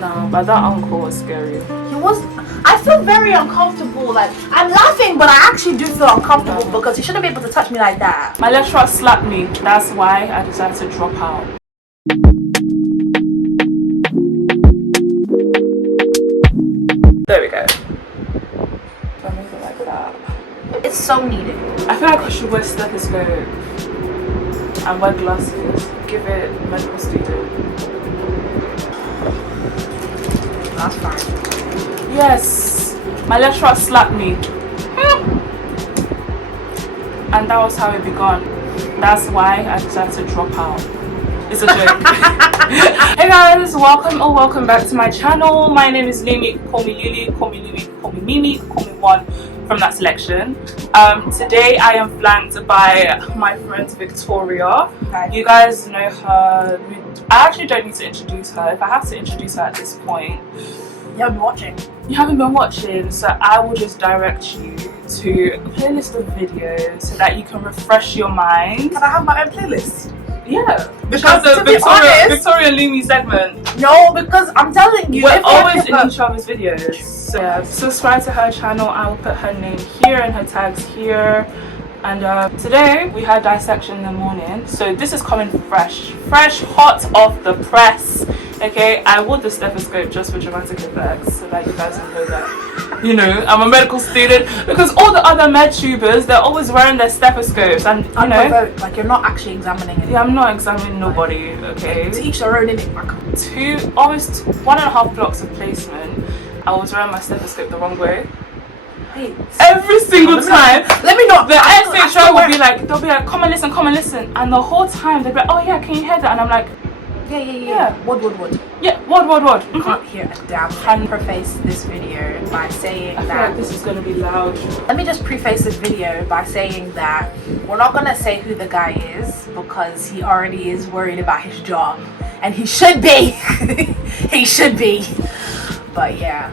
No, but that uncle was scary. He was. I feel very uncomfortable. Like, I'm laughing, but I actually do feel uncomfortable because he shouldn't be able to touch me like that. My lecturer slapped me. That's why I decided to drop out. There we go. Don't make it like that. It's so needed. I feel like I should wear stethoscope and wear glasses. Give it medical student. That's fine. Yes, my lecturer slapped me. And that was how it began. That's why I decided to drop out. It's a joke. Hey guys, welcome back to my channel. My name is Lumi. Call me Lily, call me Lumi, call me Mimi, call me one from that selection. Today I am flanked by my friend Victoria. Hi. You guys know her. I actually don't need to introduce her. If I have to introduce her at this point, You haven't been watching. you haven't been watching, so I will just direct you to a playlist of videos so that you can refresh your mind. Can I have my own playlist? Yeah, Because the to be honest- Victoria Lumi segment. No, because I'm telling you, We're if always in I each other's videos. So yeah, subscribe to her channel. I will put her name here and her tags here. And today we had dissection in the morning, so this is coming fresh, hot off the press. Okay, I wore the stethoscope just for dramatic effects, so that you guys will know that, you know, I'm a medical student. Because all the other med tubers, they're always wearing their stethoscopes, and you know, like you're not actually examining it. yeah, I'm not examining nobody. Okay, To each their own, innit? Almost 1.5 blocks of placement, I was wearing my stethoscope the wrong way. Hey, Every single time. Let me not. The SHO will be like, they'll be like, come and listen. And the whole time they'll be like, oh yeah, can you hear that? And I'm like, Yeah. What? yeah, what? You can't hear a damn thing. Can preface this video by saying I feel that like this is going to be loud. Let me just preface this video by saying that we're not gonna say who the guy is because he already is worried about his job, and he should be. He should be. But yeah,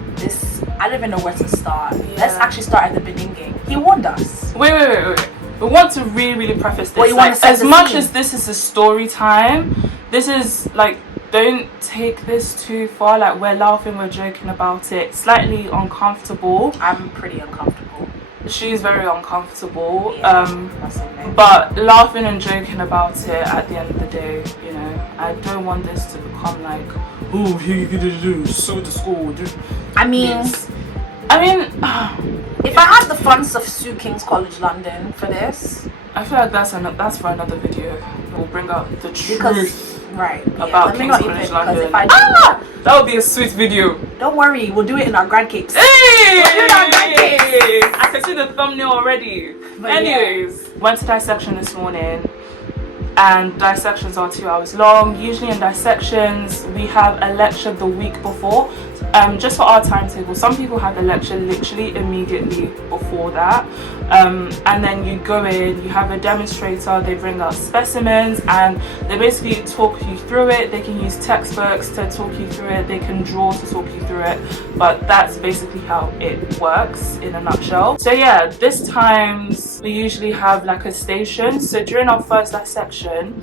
I don't even know where to start. Yeah. Let's actually start at the beginning. He warned us. Wait. We want to really preface this. Well, you want to set as the much scene. as this is a story time, this is like, don't take this too far. Like, we're laughing, we're joking about it. Slightly uncomfortable. I'm pretty uncomfortable. She's very uncomfortable. Yeah, But laughing and joking about it at the end of the day, you know, I don't want this to become like, oh, here you could do so to school. I mean, if I had the funds of Sue King's College London for this, I feel like that's for another video. We'll bring out the truth let about me King's not College even, London. if I do, That would be a sweet video. don't worry, we'll do it in our grad cakes. Hey! We'll do it in our grad cakes. I can see the thumbnail already. But anyways, went to dissection this morning, and dissections are 2 hours long. Usually in dissections we have a lecture the week before, just for our timetable. Some people have the lecture literally immediately before that, and then you go in, you have a demonstrator, they bring out specimens and they basically talk you through it. They can use textbooks to talk you through it, they can draw to talk you through it, but that's basically how it works in a nutshell. So yeah, this times we usually have like a station. So during our first dissection,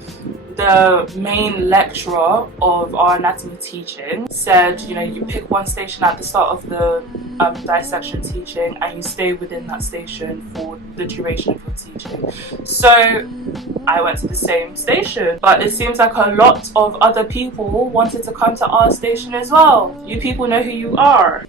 the main lecturer of our anatomy teaching said, you know, you pick one station at the start of the dissection teaching and you stay within that station for the duration of your teaching. So I went to the same station, but it seems like a lot of other people wanted to come to our station as well. You people know who you are.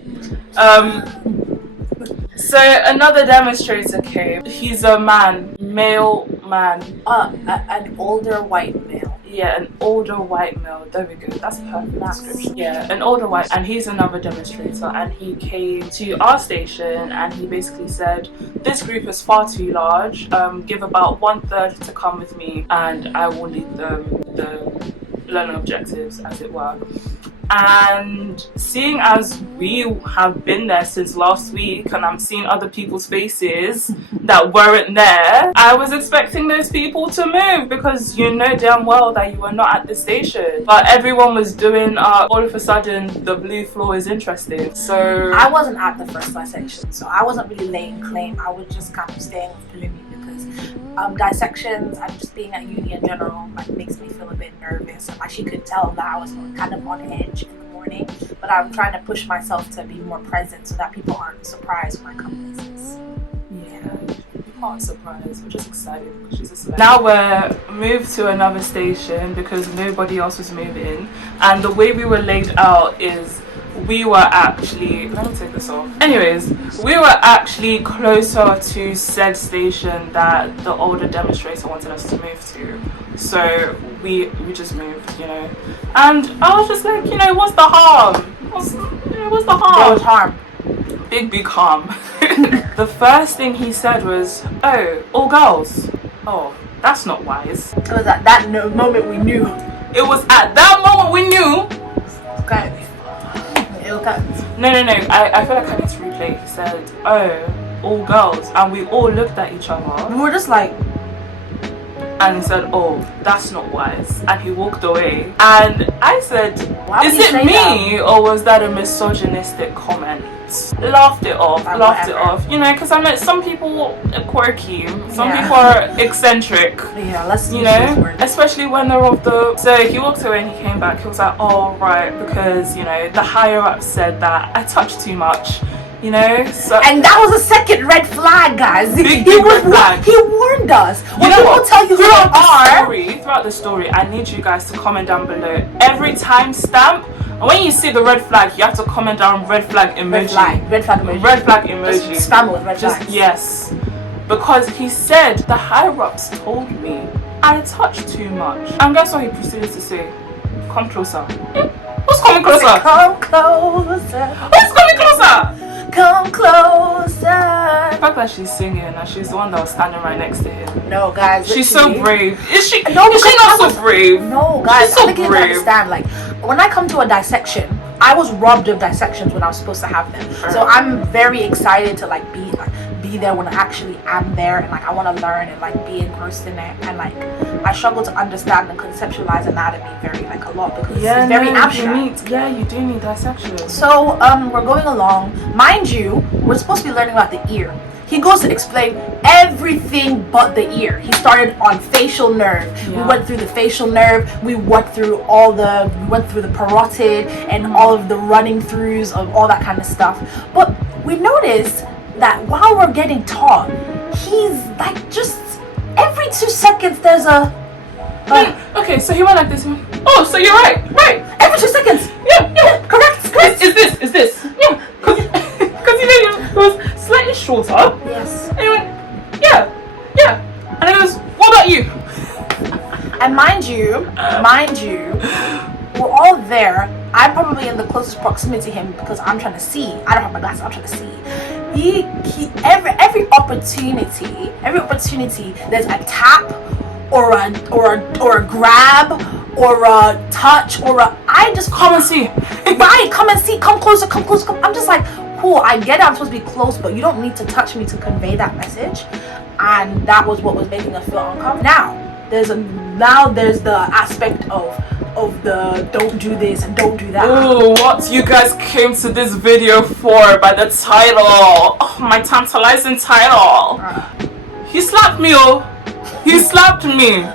So another demonstrator came. He's a male man. An older white male. Yeah, an older white male. There we go. That's a perfect description. Yeah, an older white, and he's another demonstrator. And he came to our station, and he basically said, "This group is far too large. Give about 1/3 to come with me, and I will lead them the learning objectives, as it were." And seeing as we have been there since last week and I'm seeing other people's faces that weren't there, I was expecting those people to move because you know damn well that you were not at the station. But everyone was doing, all of a sudden, the blue floor is interesting. So I wasn't at the first dissection, so I wasn't really laying claim. I was just kind of staying with Bloomy because dissections and just being at uni in general like makes me feel a bit nervous, and like she could tell that I was kind of on edge in the morning, but I'm trying to push myself to be more present so that people aren't surprised when I come places. Not surprised, I'm just excited because she's a celebrity. Now we're moved to another station because nobody else was moving, and the way we were laid out is we were actually, let me take this off. Anyways, we were actually closer to said station that the older demonstrator wanted us to move to. So we just moved, you know. And I was just like, you know, what's the harm? What's the harm? There was harm. Big harm. The first thing he said was, oh, all girls. Oh, that's not wise. It was at that moment we knew. It was at that moment we knew. Okay. No. I feel like I need to replay. He said, oh, all girls. And we all looked at each other. We were just like... And he said, oh, that's not wise. And he walked away. And I said, is it me or was that a misogynistic comment? Laughed it off, you know, because I'm like, some people are quirky, some people are eccentric, let's you know, especially when they're of the... So he walked away and he came back, he was like, oh right, because, you know, the higher up said that I touched too much, you know. So, and that was a second red flag, guys. Big red flag. He warned us. When you know people tell you who they are, throughout the story, I need you guys to comment down below every timestamp. And when you see the red flag, you have to comment down red flag emoji. Red flag emoji. Red flag emoji. Just spam with red flags. Yes. Because he said, the higher-ups told me I touched too much. And guess what he proceeded to say? Come closer. Who's coming closer? Come closer. Who's coming closer? Come closer. The fact that she's singing and she's the one that was standing right next to him. No, guys. She's so brave. Is she? No, is she not so brave? No, guys. She's so I think you brave. understand. Like, when I come to a dissection, I was robbed of dissections when I was supposed to have them. So I'm very excited to like be there when I actually am there, and like I want to learn and like be engrossed in it, and like I struggle to understand and conceptualize anatomy very like a lot because it's very abstract. You do need dissection. So we're going along. Mind you, we're supposed to be learning about the ear. He goes to explain everything but the ear. He started on facial nerve. We went through the facial nerve. We went through the parotid and all of the running throughs of all that kind of stuff. But we noticed that while we're getting taught, he's like just every 2 seconds there's a okay, so he went like this. Oh, so you're right. Every 2 seconds. Yeah. Correct. Is this? Yeah. Because you know, it was slightly shorter. Yes. And he went, yeah. And he goes, what about you? And mind you, we're all there. I'm probably in the closest proximity to him because I'm trying to see. I don't have my glasses. I'm trying to see. Every opportunity, there's a tap or a grab or a touch or I just come and see. Right, come and see. Come closer. I'm just like, cool. I get it. I'm supposed to be close, but you don't need to touch me to convey that message. And that was what was making us feel uncomfortable. Now there's the aspect of the don't do this and don't do that. Oh, what you guys came to this video for by the title. Oh, my tantalizing title. He slapped me, he slapped me.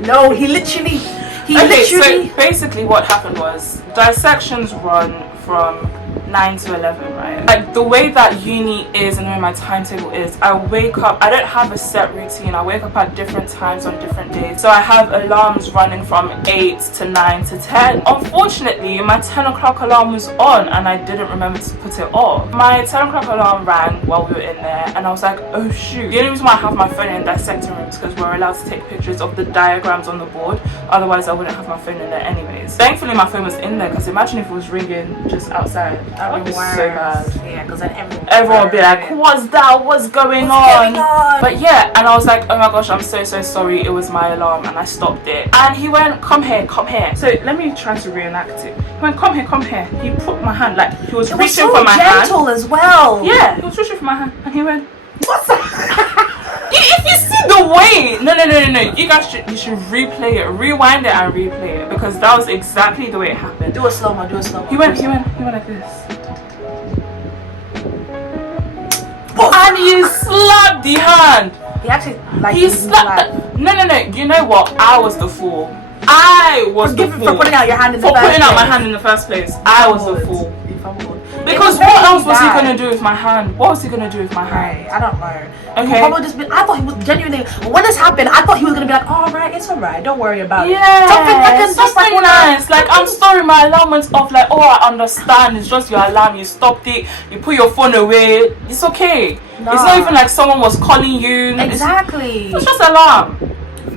No, he literally so basically what happened was dissections run from 9 to 11, right? Like the way that uni is and the way my timetable is, I wake up, I don't have a set routine. I wake up at different times on different days. So I have alarms running from 8 to 9 to 10. Unfortunately, my 10 o'clock alarm was on and I didn't remember to put it off. My 10 o'clock alarm rang while we were in there and I was like, oh shoot. The only reason why I have my phone in dissecting rooms is because we're allowed to take pictures of the diagrams on the board. Otherwise, I wouldn't have my phone in there anyways. Thankfully, my phone was in there because imagine if it was ringing just outside. That would be so bad. Yeah, because then everyone would be like, what's that? What's going on? But yeah, and I was like, oh my gosh, I'm so sorry. It was my alarm, and I stopped it. And he went, come here. So let me try to reenact it. He went, come here. He put my hand, like he was reaching for my hand. Gentle as well. Yeah, he was reaching for my hand, and he went, what's that? If you see the way, no. You guys should replay it, rewind it, and replay it because that was exactly the way it happened. Do a slow mo. He went like this. And you slapped the hand. He actually like He slapped. No. You know what? I was the fool. I was the fool for putting out your hand in the for first putting out my place. hand in the first place. I was the fool. Because It was what really else was he bad. gonna do with my hand? What was he gonna do with my hand? Right, I don't know. Okay. He probably just been. I thought he was genuinely. When this happened, I thought he was gonna be like, "All right, it's alright. Don't worry about it." Yeah, Something nice. Like, I'm sorry, my alarm went off. Like, oh, I understand. It's just your alarm. You stopped it. You put your phone away. It's okay. No. It's not even like someone was calling you. Exactly. It's just alarm.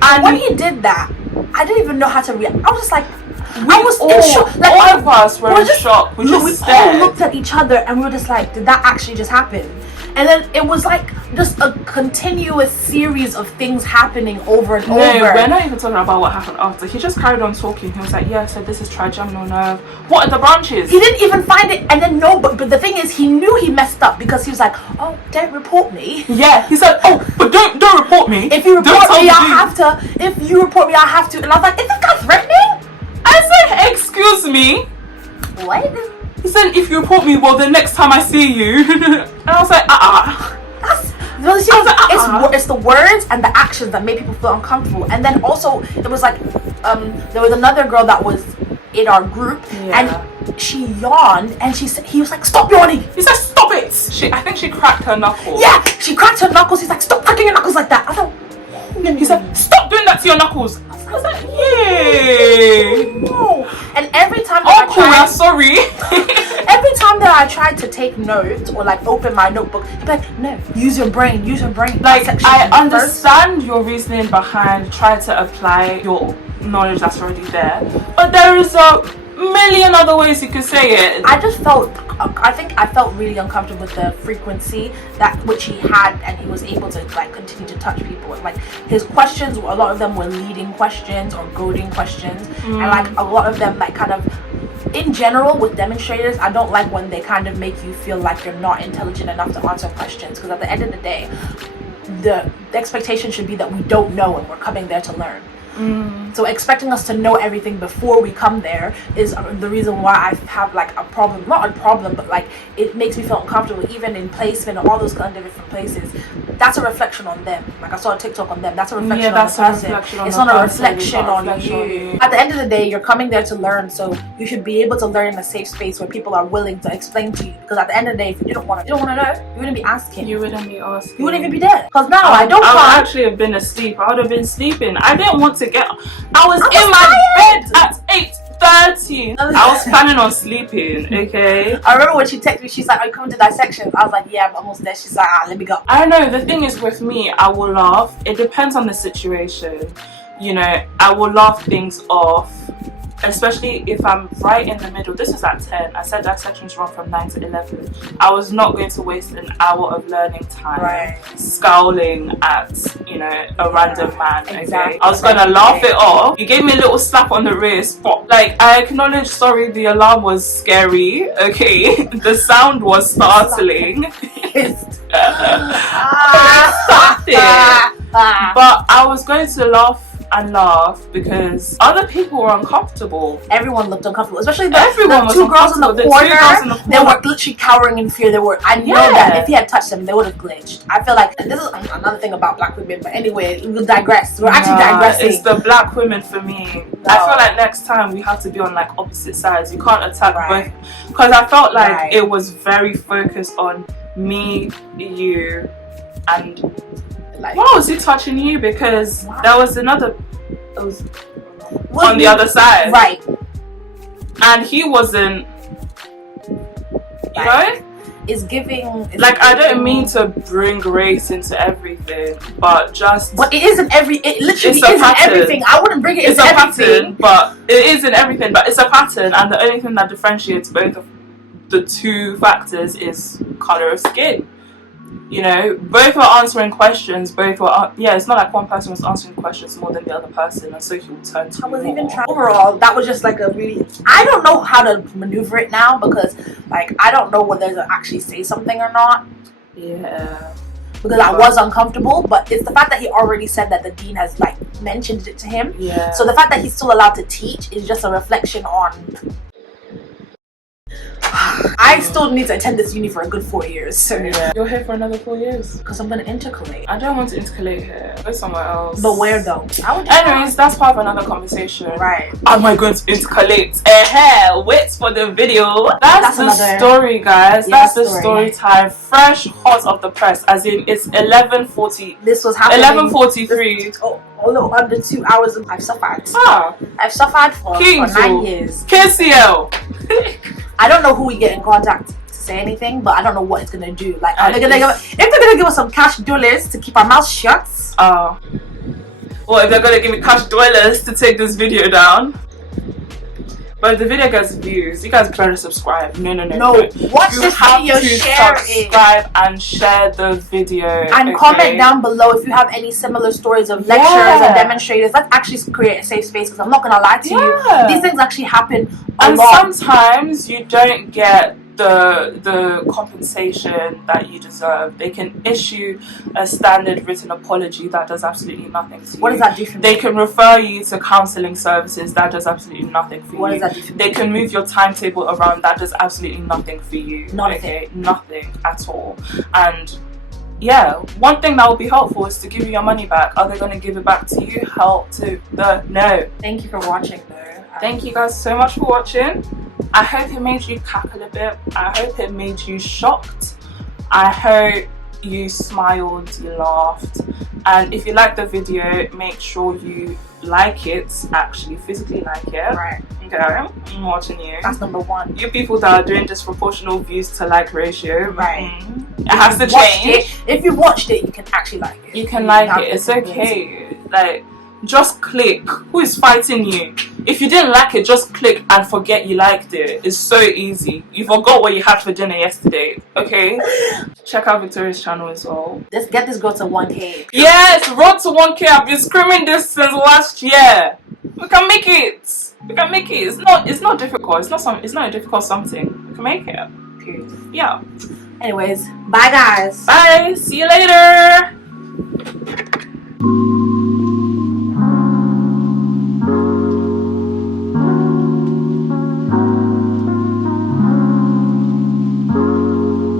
And when he did that, I didn't even know how to react. I was just like, I was in shock. Like, all of us were in shock. We all looked at each other and we were just like, did that actually just happen? And then it was like just a continuous series of things happening over and over. No, we're not even talking about what happened after. He just carried on talking. He was like, yeah, so this is trigeminal nerve. What are the branches? He didn't even find it. And then no, but the thing is, he knew he messed up because he was like, oh, don't report me. Yeah, he said, oh, but don't report me. If you report me, I'll have to. If you report me, I'll have to. And I was like, is this guy threatening? I said, excuse me. What? He said, if you report me, well, the next time I see you. And I was like, It's the words and the actions that made people feel uncomfortable. And then also, it was like, there was another girl that was in our group, and she yawned, and he was like, stop yawning. He said, stop it. I think she cracked her knuckles. Yeah, she cracked her knuckles. He's like, stop cracking your knuckles like that. I thought, he said, stop doing that to your knuckles. I was like, yay. No. And every time that we're sorry. Every time that I tried to take notes or like open my notebook, he'd be like, no, use your brain. Like, I understand your reasoning behind trying to apply your knowledge that's already there, but there is a million other ways you could say it. I think I felt really uncomfortable with the frequency that which he had, and he was able to like continue to touch people. Like, his questions, a lot of them were leading questions or goading questions, and like a lot of them like kind of, in general with demonstrators, I don't like when they kind of make you feel like you're not intelligent enough to answer questions, because at the end of the day, the expectation should be that we don't know and we're coming there to learn. So expecting us to know everything before we come there is the reason why I have like a problem. Not a problem, but like it makes me feel uncomfortable, even in placement and all those kind of different places. That's a reflection on them. Like, I saw a TikTok on them. That's a reflection on the person. It's not a reflection on you. At the end of the day, you're coming there to learn, so you should be able to learn in a safe space where people are willing to explain to you. Because at the end of the day, if you don't want to know, you wouldn't be asking. You wouldn't be asking. You wouldn't even be there. Because now I would actually have been asleep. I would have been sleeping. I didn't want to I was in my bed at 8:30. I was planning on sleeping, okay? I remember when she texted me, she's like, are you coming to dissections? I was like, yeah, I'm almost there. She's like, let me go. I know, the thing is with me, I will laugh. It depends on the situation. You know, I will laugh things off, especially if I'm right in the middle. This is at 10. I said dissections run from 9 to 11. I was not going to waste an hour of learning time scowling at, you know, a random man. Okay, I was gonna laugh it off. You gave me a little slap on the wrist, but like, I acknowledge, sorry, the alarm was scary. Okay, the sound was startling. But I was going to laugh and laugh because other people were uncomfortable. Everyone looked uncomfortable, especially the two girls in the corner. They were literally cowering in fear. I know that if he had touched them, they would have glitched. I feel like this is another thing about black women, but anyway, we'll digress. We're actually digressing. It's the black women for me. I feel like next time we have to be on like opposite sides. You can't attack both, because I felt like it was very focused on me, you, and like, why was he touching you? Because there was another, it was on the other side, right? And he wasn't, you know. It's giving. Like, I don't mean to bring race into everything, but just. But it isn't it literally isn't everything. I wouldn't bring it into everything. Pattern, but it isn't everything. But it's a pattern, and the only thing that differentiates both of the two factors is color of skin. You know, both were answering questions. Both were, it's not like one person was answering questions more than the other person, and so he will turn to. I was even trying. Overall, that was just like a really. I don't know how to maneuver it now, because, like, I don't know whether to actually say something or not. Yeah. Because I was uncomfortable, but it's the fact that he already said that the dean has like mentioned it to him. Yeah. So the fact that he's still allowed to teach is just a reflection on. I still need to attend this uni for a good 4 years. So Yeah. You're here for another 4 years? Because I'm gonna intercalate. I don't want to intercalate here. Go somewhere else. But where though? Anyways, that's part of another conversation. Right. Am I going to intercalate? Wait for the video. That's the another story, guys. Yeah, that's the story time. Fresh, hot off the press. As in, it's 11:40. This was happening. 11:43. A little under 2 hours. I've suffered. Ah. I've suffered for 9 years. KCL. I don't know who we get in contact to say anything, but I don't know what it's gonna do. Like, if they're gonna give us some cash dollars to keep our mouths shut. Well, if they're gonna give me cash dollars to take this video down. But if the video gets views, you guys better subscribe. No. Watch this video, share it. Subscribe and share the video. And comment down below if you have any similar stories of lecturers and demonstrators. Let's actually create a safe space, because I'm not gonna lie to you. These things actually happen a lot. And sometimes you don't get the compensation that you deserve. They can issue a standard written apology that does absolutely nothing to you. What does that do for me? They can refer you to counselling services that does absolutely nothing for you. What does that do for me? They can move your timetable around that does absolutely nothing for you. Nothing. Okay? Nothing at all. And yeah, one thing that will be helpful is to give you your money back. Are they going to give it back to you? Hell to the no. Thank you for watching though. Thank you guys so much for watching. I hope it made you cackle a bit. I hope it made you shocked. I hope you smiled, you laughed. And if you liked the video, make sure you like it, actually physically like it. Right. Okay, I'm watching you. That's number one. You people that are doing disproportional views to like ratio. Right. It has to change. If you watched it, you can actually like it. You can like it. It's okay. Like, just click. Who is fighting you? If you didn't like it, just click and forget you liked it. It's so easy. You forgot what you had for dinner yesterday. Okay? Check out Victoria's channel as well. Let's get this girl to 1K. Yes, road to 1K. I've been screaming this since last year. We can make it. We can make it. It's not difficult. It's not a difficult something. We can make it. Period. Yeah. Anyways, bye guys. Bye. See you later.